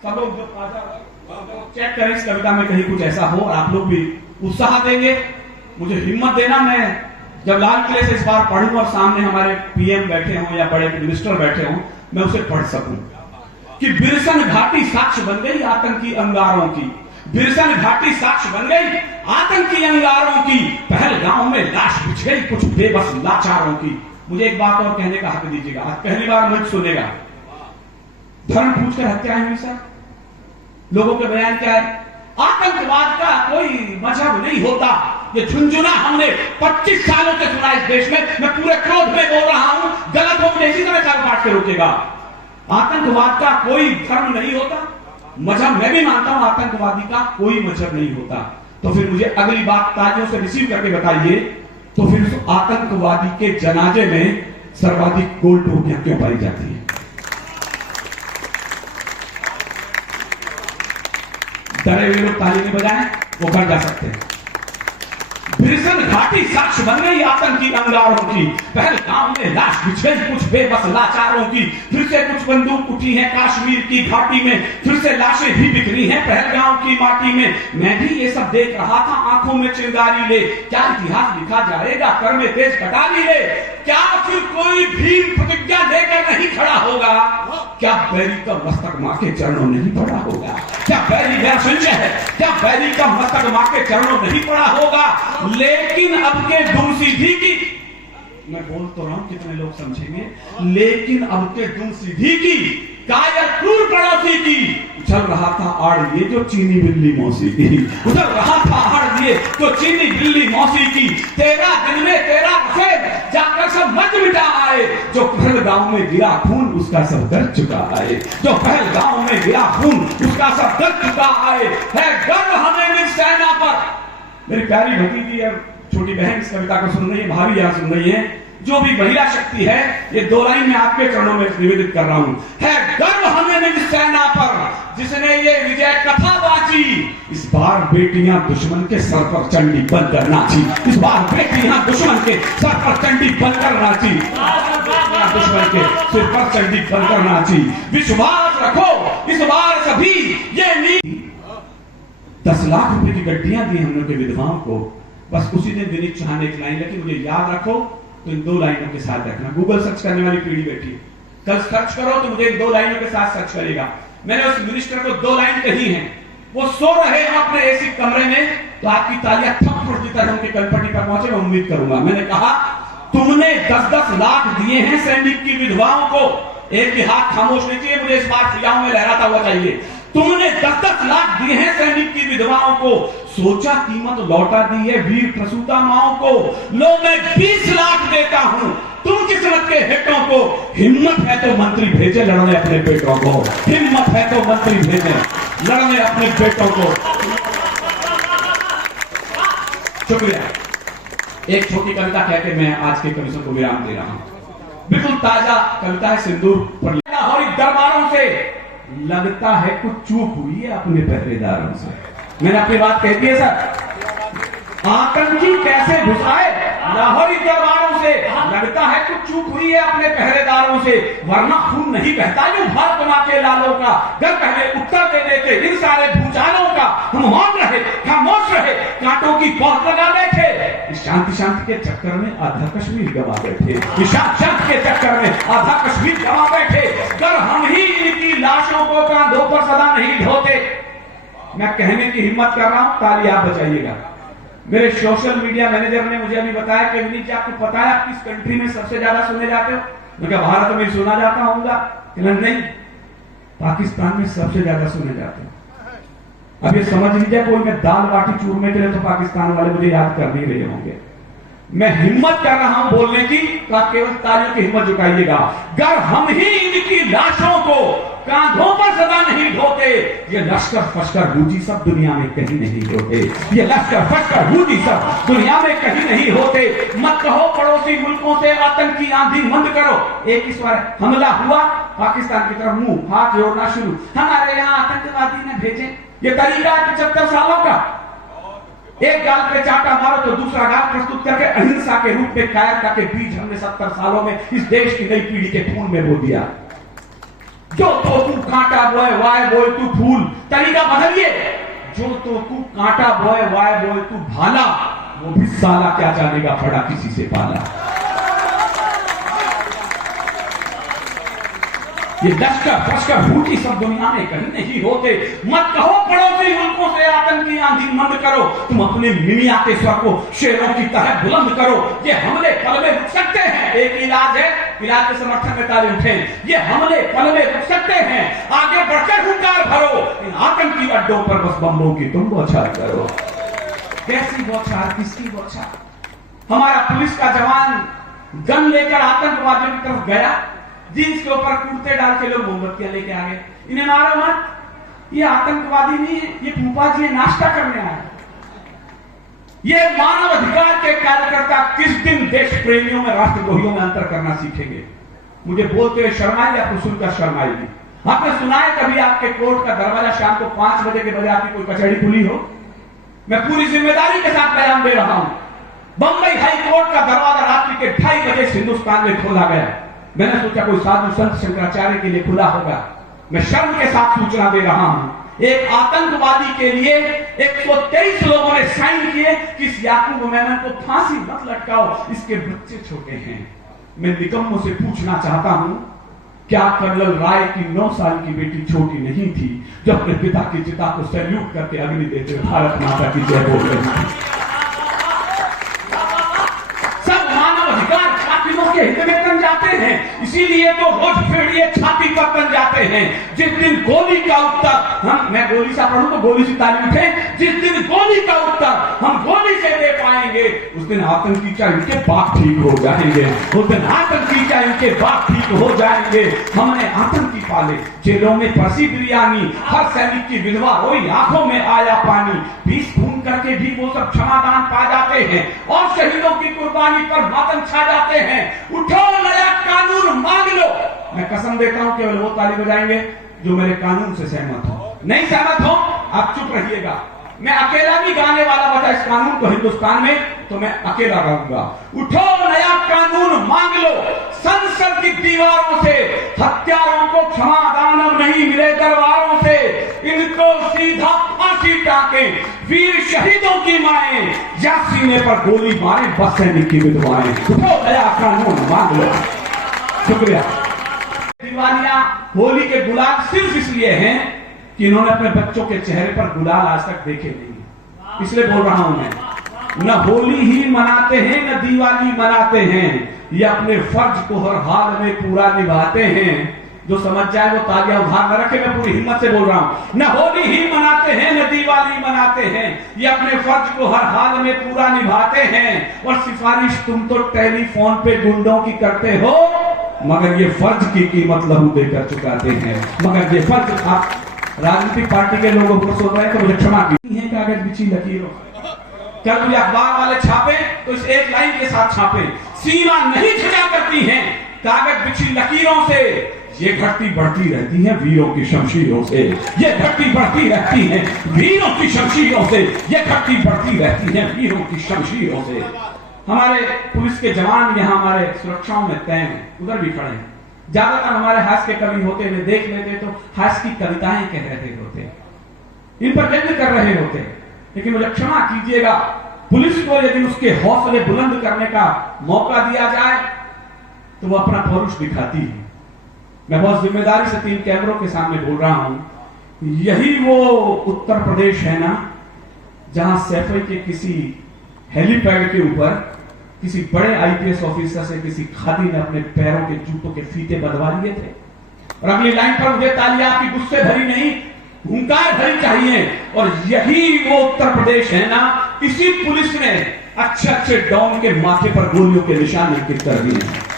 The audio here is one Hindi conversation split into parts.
सब लोग चेक करें इस कविता में कहीं कुछ ऐसा हो और आप लोग भी उत्साह देंगे, मुझे हिम्मत देना। मैं जब लाल किले से इस बार पढ़ूं और सामने हमारे पीएम बैठे हों या बड़े मिनिस्टर बैठे हों, मैं उसे पढ़ सकूं कि बिरसन घाटी साक्ष्य बन गई आतंकी अंगारों की, बिरसन घाटी साक्ष्य बन गई आतंकी अंगारों की, पहलगांव में लाश बिछ गई कुछ बेबस लाचारों की। मुझे एक बात और कहने का हक दीजिएगा, आज पहली बार मंच सुनेगा। धर्म पूछकर हत्याएं हुई सर, लोगों के बयान क्या है? आतंकवाद का कोई मजहब नहीं होता। ये झुंझुना हमने 25 सालों से सुना इस देश में। मैं पूरे क्रोध में बोल रहा हूं, गलत हो मुझे इसी तरह चार पाठ से रोकेगा। आतंकवाद का कोई धर्म नहीं होता, मजहब मैं भी मानता हूं आतंकवादी का कोई मजहब नहीं होता। तो फिर मुझे अगली बात तालियों से रिसीव करके बताइए, तो फिर उस आतंकवादी के जनाजे में सर्वाधिक गोल टोपियां क्यों पाई जाती है? डरे हुए लोग ताली नहीं बजाएं, वो कर जा सकते हैं। बिरसन घाटी साक्ष्य बन गई आतंकी अंगारों की, पहलगाम में लाश बिछ गई कुछ बेबस लाचारों की, फिर से कुछ बंदूक उठी है कश्मीर की घाटी में, फिर से लाशें भी बिखरी हैं पहलगाम की माटी में। मैं भी ये सब देख रहा था आंखों में चिंगारी ले, क्या इतिहास लिखा जाएगा कर में तेज कटारी ले? क्या फिर कोई भी प्रतिज्ञा लेकर नहीं खड़ा होगा? क्या बैरी का मस्तक मां के चरणों नहीं पड़ा होगा? क्या बैरी मेरा संशय है, क्या बैरी का मस्तक मां के चरणों नहीं पड़ा होगा? लेकिन अब के दुम सीधी की, मैं बोल तो रहा हूं कितने लोग समझेंगे, लेकिन अब के दुम सीधी की कायर क्रूर पड़ोसी की उछल रहा था आड़ ये जो चीनी बिल्ली मौसी की, उछल रहा था आड़ ये जो चीनी बिल्ली मौसी की। 13 दिन में 13 फेर जाकर सब मत मिटा आए, जो पहलगाम में गिरा खून उसका सब दर्द चुका आए, जो पहलगाम में गिरा खून उसका सब दर्द चुका आए। है गर्व हमें निज सेना पर। मेरी प्यारी भतीजी और छोटी बहन इस कविता को सुन रही है, भाभी यहां सुन रही है, जो भी महिला शक्ति है, ये दो लाइन में आपके चरणों में निवेदित कर रहा हूं। है गर्व हमें निज सेना पर जिसने ये विजय कथा बाची, इस बार बेटियां दुश्मन के सर पर चंडी बनकर नाची, इस बार बेटियां दुश्मन के सर पर चंडी बनकर नाची, दुश्मन के सिर पर चंडी बनकर नाची। विश्वास रखो इस बार सभी ये नीति 10 लाख रुपए की गड्डियां दी हम लोग के विधवाओं को, बस उसी दिन विनीत चौहान ने एक लाइन लिखी, मुझे याद रखो तो इन 2 लाइनों के साथ रखना। गूगल सर्च करने वाली पीढ़ी बैठी है, कल सर्च करो तो मुझे 2 लाइनों के साथ सर्च करेगा। मैंने उस मिनिस्टर को 2 लाइन कही हैं, वो सो रहे हैं अपने एसी कमरे में, तो आपकी तालियां थप्पड़ की तरह उनके कलपटी पर पहुंचे, मैं उम्मीद करूंगा। मैंने कहा तुमने 10-10 लाख दिए हैं सैनिक की विधवाओं को, एक ही हाथ खामोश नहीं चाहिए, मुझे इस बार फिजाओं में लहराता हुआ चाहिए। तुमने 10-10 लाख दिए हैं सैनिक की विधवाओं को, सोचा कीमत लौटा दी है वीर प्रसूता माओं को। लो मैं 20 लाख देता हूं तुम किस्मत के हितों को, हिम्मत है तो मंत्री भेजे लड़ने अपने बेटों को, हिम्मत है तो मंत्री भेजे लड़ने अपने बेटों को। शुक्रिया। एक छोटी कविता कह के मैं आज के कविता को विराम दे रहा हूं। बिल्कुल ताजा कविता है सिंदूर पर। लाहौरी दरबारों से लगता है कुछ चूक हुई है अपने पहरेदारों से। मैंने अपनी बात कह दी है सर। आतंकी कैसे घुसाए लाहौरी दरबारों से, लगता है कुछ चूक हुई है अपने पहरेदारों से, वरना खून नहीं बहता यूं भारत मां के लालों का। घर पहले उत्तर दे देते इन सारे भूचालों का, हम मौन रहे खामोश रहे कांटों की पौध लगा बैठे, शांति शांति के चक्कर में आधा कश्मीर गवा बैठे, शांति के चक्कर में आधा कश्मीर गवा बैठे। कर हम ही इनकी लाशों को कांधों पर सदा नहीं ढोते। मैं कहने की हिम्मत कर रहा हूं, ताली आप बचाइएगा। मेरे सोशल मीडिया मैनेजर ने मुझे अभी बताया कि विनीत जी आपको पता है आप किस कंट्री में सबसे ज्यादा सुने जाते हो? मैं क्या भारत में सुना जाता होगा? नहीं, पाकिस्तान में सबसे ज्यादा सुने जाते हो। अब ये समझ लीजिए, कोई मैं दाल बाटी चूरने के लिए तो पाकिस्तान वाले मुझे याद कर नहीं रहे होंगे। मैं हिम्मत कर रहा हूं बोलने की, तो आप केवल तालियों की हिम्मत झुकाइएगा। गर हम ही इनकी लाशों को कांधों पर सदा नहीं ढोते, ये लश्कर फश्कर बूझी सब दुनिया में कहीं नहीं होते, ये लश्कर फश्कर बूझी सब दुनिया में कहीं नहीं होते। मत कहो पड़ोसी मुल्कों से आतंकी आंधी मंद करो। एक इस बार हमला हुआ पाकिस्तान की तरफ, मुंह हाथ जोड़ना शुरू, हमारे यहाँ आतंकवादी ने भेजे। ये तरीका 75 सालों का, एक गाल पे चाटा मारो तो दूसरा गाल प्रस्तुत करके अहिंसा के रूप में कायरता के बीज हमने 70 सालों में इस देश की नई पीढ़ी के खून में बो दिया। जो तो तू कांटा बोए वाय बोए तू फूल, तरीका बदलिए। जो तो तू कांटा बोए वाय बोए तू भाला, वो भी साला क्या जानेगा फड़ा किसी से पाला। ये लश्कर फश्कर फूटी सब दुनिया में कहीं नहीं होते। मत कहो पड़ोसी मुल्कों से आतंकी आंधी मंद करो, तुम अपने मिमिया के स्वर को शेरों की तरह बुलंद करो। ये हमले पल में रुक सकते हैं, एक इलाज है, इलाज के समर्थन में ताली उठे। ये हमले पल में रुक सकते हैं, आगे बढ़कर हुंकार भरो। इन आतंकी अड्डों पर बस बम्बों की तुम बौछार करो। कैसी बौछार, किसकी बौछार? हमारा पुलिस का जवान गन लेकर आतंकवादियों की तरफ गया, जींस के ऊपर कुर्ते डाल के लोग मोमबत्तियां लेके आ गए। इन्हें मारो मत, ये आतंकवादी नहीं है, ये फूफा जी नाश्ता करने आए। ये मानव अधिकार के कार्यकर्ता किस दिन देश प्रेमियों में, राष्ट्रद्रोहियों में अंतर करना सीखेंगे? मुझे बोलते हुए शर्माई, आपको सुनकर शर्माई भी। आपने सुना है कभी आपके कोर्ट का दरवाजा शाम को 5 बजे के बजे आपकी कोई कचहरी खुली हो? मैं पूरी जिम्मेदारी के साथ बयान दे रहा हूं। बंबई हाई कोर्ट का दरवाजा रात्रि के 2:30 बजे हिंदुस्तान में खोला गया। मैंने सोचा कोई साधु संत शंकराचार्य के लिए खुला होगा। मैं शर्म के साथ सूचना दे रहा हूं, एक आतंकवादी के लिए 123 लोगों ने साइन किए कि इस याकूब मेमन को फांसी मत लटकाओ, इसके बच्चे छोटे हैं। मैं निकम्मों से पूछना चाहता हूं, क्या कर्नल राय की 9 साल की बेटी छोटी नहीं थी जो अपने पिता की चिता को सैल्यूट करके अग्नि देते हुए भारत माता की जय बोल रही थी? सब मानव अधिकार के हित में तन जाते हैं, इसीलिए तो रोज फेड़िए छाती पर तन जाते हैं। जिस दिन गोली का उत्तर मैं गोली सा पढ़ूं तो गोली से ताली उठे, जिस दिन गोली का उत्तर हम गोली से दे पाएंगे, उस दिन आतंकी चाहे इनके बाप ठीक हो जाएंगे, उस दिन आतंकी चाहे इनके बाप ठीक हो जाएंगे। हमने आतंकी पाले, जेलों में परसी बिरयानी, हर सैनिक की विधवा रोई, आंखों में आया पानी। 20 खून करके भी वो सब क्षमादान पा जाते हैं और शहीदों की कुर्बानी पर मातम छा जाते हैं। उठो, नया कानून मांग लो। मैं कसम देता हूं केवल वो ताली बजाएंगे जो मेरे कानून से सहमत हो। नहीं सहमत हो आप चुप रहिएगा। मैं अकेला भी गाने वाला बचा इस कानून को हिंदुस्तान में, तो मैं अकेला गाऊंगा। उठो, नया कानून मांग लो। संसद की दीवारों से हत्यारों को क्षमादान अब नहीं मिले दरबारों से, इनको सीधा फांसी टाके वीर शहीदों की माएं, या सीने पर गोली मारे बस सैनिक की विधवाएं। उठो, नया कानून मांग लो। शुक्रिया। दिवालियां होली के गुलाल सिर्फ इसलिए हैं कि इन्होंने अपने बच्चों के चेहरे पर गुलाल आज तक देखे नहीं, इसलिए बोल रहा हूं मैं। न होली ही मनाते हैं न दिवाली मनाते हैं, ये अपने फर्ज को हर हाल में पूरा निभाते हैं। जो समझ जाए वो तालियां उधार न रखे, मैं पूरी हिम्मत से बोल रहा हूं। न होली ही मनाते हैं न दिवाली मनाते हैं, ये अपने फर्ज को हर हाल में पूरा निभाते हैं। और सिफारिश तुम तो टेलीफोन पे गुंडों की करते हो, मगर ये फर्ज की कीमत लहू देकर चुकाते हैं। मगर ये फर्ज आप राजनीतिक पार्टी के लोगों को सुन रहे हैं तो मुझे क्षमा कीजिए। कागज बिछी लकीरों, कल मुझे अखबार वाले छापे तो इस एक लाइन के साथ छापे, सीमा नहीं छुड़ा करती हैं कागज बिछी लकीरों से, ये घटती बढ़ती रहती है वीरों की शमशीरों से। ये घटती बढ़ती रहती है वीरों की शमशीरों से, ये घटती बढ़ती रहती है वीरों की शमशीरों से। हमारे पुलिस के जवान यहाँ हमारे सुरक्षाओं में तय हैं, उधर भी खड़े हैं। ज्यादातर हमारे हास्य के कवि होते हुए देख लेते तो हास्य की कविताएं कह रहे होते, इन पर व्यंग कर रहे होते। लेकिन मुझे क्षमा कीजिएगा, पुलिस को यदि उसके हौसले बुलंद करने का मौका दिया जाए तो वो अपना पौरुष दिखाती है। मैं बहुत जिम्मेदारी से 3 कैमरों के सामने बोल रहा हूं, यही वो उत्तर प्रदेश है ना जहां सैफई के किसी हेलीपैड के ऊपर किसी बड़े आईपीएस ऑफिसर से किसी खादी ने अपने पैरों के जूतों के फीते बंधवा लिए थे। और अगली लाइन पर मुझे तालियां आपकी गुस्से भरी नहीं, हुंकार भरी चाहिए। और यही वो उत्तर प्रदेश है ना, इसी पुलिस ने अच्छे डॉन के माथे पर गोलियों के निशान अंकित कर दिए हैं।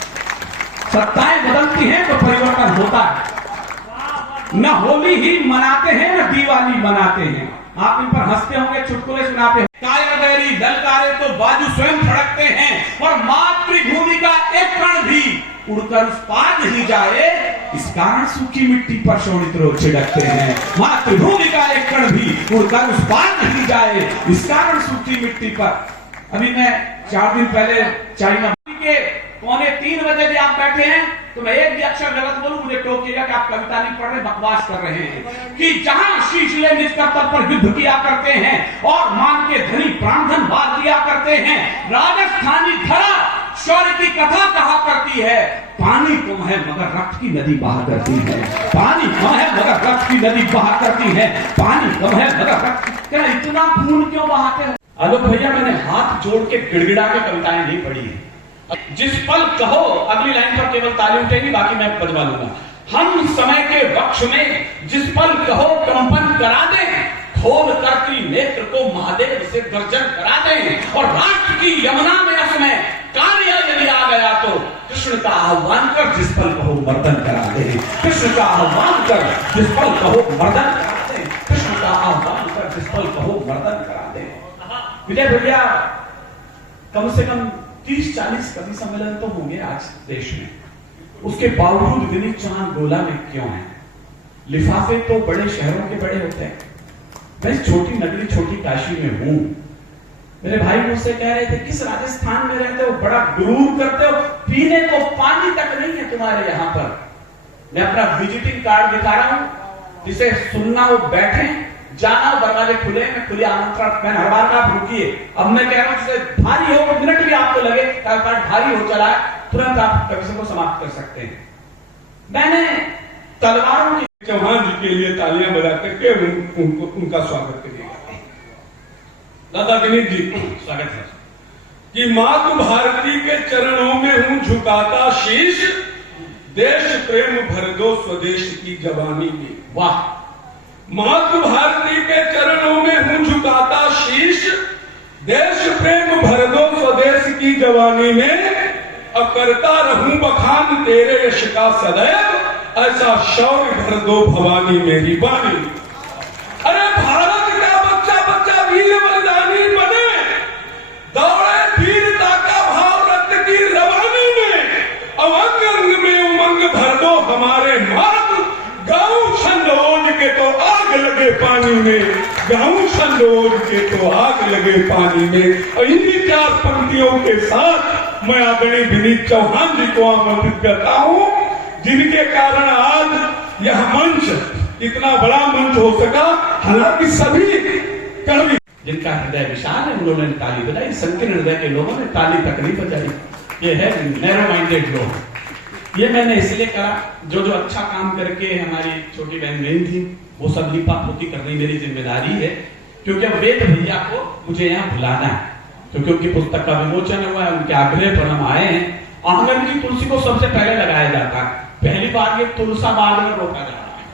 सत्ताएं बदलती हैं तो परिवर्तन होता है। न होली ही मनाते हैं न दिवाली मनाते हैं। आप इन पर हंसते होंगे, चुटकुले सुनाते होंगे, कायरदैरी ललकारे तो बाजू स्वयं फड़कते हैं और मातृभूमि का एक कण भी उड़कर उस पार नहीं जाए, इस कारण सूखी मिट्टी पर शोणित रोग छिड़कते हैं। मातृभूमि का एक कण भी उड़कर उस पार नहीं जाए, इस कारण सूखी मिट्टी पर। अभी मैं 4 दिन पहले चाइना के 2:45 बजे आप बैठे हैं, तो मैं एक भी अक्षर गलत बोलूं मुझे टोकिएगा कि आप कविता नहीं पढ़ रहे, बकवास कर रहे हैं। कि जहां शीशले निज कर्तव्य पर युद्ध किया करते हैं और मान के धनी प्राणधन वार किया करते हैं, राजस्थानी धरा शौर्य की कथा कहा करती है। पानी कम है मगर रक्त की नदी बहा करती है, पानी कम है मगर रक्त की नदी बहा करती है, पानी कम है मगर रक्त। क्या इतना खून क्यों बहाते हो? आलोक भैया, मैंने हाथ जोड़ के गिड़गिड़ा के कविताएं नहीं पढ़ी है। जिस पल कहो, अगली लाइन पर केवल ताली उठेगी, बाकी मैं बजवा लूंगा। हम समय के वक्ष में जिस पल कहो कंपन करा दे, खोल करती नेत्र को महादेव से गर्जन करा दे, और राष्ट्र की यमुना में असमय कार्य यदि आ गया तो कृष्ण का आह्वान कर जिस पल कहो मर्दन करा दे, कृष्ण का आह्वान कर जिस पल कहो मर्दन करा दे, कृष्ण का आह्वान कर जिस पल कहो मर्दन करा दे। विजय भैया, कम से कम 30-40 कवि सम्मेलन तो होंगे आज देश में, उसके बावजूद विनीत चौहान गोला में क्यों है? लिफाफे तो बड़े शहरों के बड़े होते हैं, मैं छोटी नगरी छोटी काशी में हूं। मेरे भाई मुझसे कह रहे थे किस राजस्थान में रहते हो, बड़ा गुरूर करते हो, पीने को पानी तक नहीं है तुम्हारे यहां पर। मैं अपना विजिटिंग कार्ड दिखा रहा हूं, जिसे सुनना वो बैठे, जाना दरवाजे खुले, मैं खुले आमंत्रण, मैं हर बार का आप रुकिए। अब मैं कह रहा हूं जिसे भारी हो, मिनट भी आपको लगे कार्ड भारी हो चला है, तुरंत आप कविता को समाप्त कर सकते हैं। मैंने तलवारों की चौहान जी के लिए तालियां बजा करके उनका स्वागत करिएगा। दादा विनीत जी, स्वागत है। कि मातृ भारती के चरणों में हूं झुकाता शीश, देश प्रेम भर दो स्वदेश की जवानी में। वाह! मातृ भारती के चरणों में हूं झुकाता शीश, देश प्रेम भर दो स्वदेश की जवानी में, अब करता रहूं बखान तेरे यश का सदैव, ऐसा शौर्य भर दो भवानी मेरी बानी। अरे भारत का बच्चा बच्चा वीर बलिदानी बने, दौड़े वीरता का भाव रक्त की रवानी में, अब अंग अंग में उमंग भर दो हमारे मात, गाँव संजोज के तो आग लगे पानी में, गाँव संजोज के तो आग लगे पानी में। और इन्हीं 4 पंक्तियों के साथ मैं आदरणीय विनीत चौहान जी को आमंत्रित करता हूं, जिनके कारण आज यह मंच इतना बड़ा मंच हो सका। हालांकि सभी कवि जिनका हृदय विशाल है उन्होंने ताली बजाई, संकीर्ण हृदय के लोगों ने ताली तक नहीं बजाई। ये है नैरो माइंडेड लोग। ये मैंने इसलिए कहा, जो जो अच्छा काम करके हमारी छोटी बहन गई थी वो सब लिपा पोती करनी मेरी जिम्मेदारी है, क्योंकि अब वेद भैया को मुझे यहाँ बुलाना है, क्योंकि उनकी पुस्तक का विमोचन हुआ है, उनके आग्रह पर हम आए हैं। आंगन की तुलसी को सबसे पहले लगाया जाता है, पहली बार ये तुलसा बाग में रोका जा रहा है।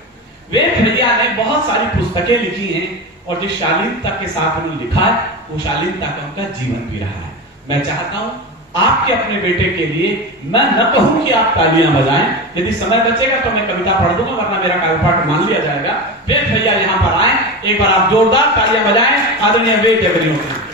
वेद भैया ने बहुत सारी पुस्तकें लिखी हैं और जिस शालीनता के साथ उन्होंने लिखा है वो शालीनता का उनका जीवन भी रहा है। मैं चाहता हूं आपके अपने बेटे के लिए मैं न कहूं कि आप तालियां बजाएं, यदि समय बचेगा तो मैं कविता पढ़ दूंगा, वरना मेरा कार्यपाठ मान लिया जाएगा। वेद भैया यहां पर आए, एक बार आप जोरदार तालियां बजाएं आदरणीय वेद अग्निहोत्री।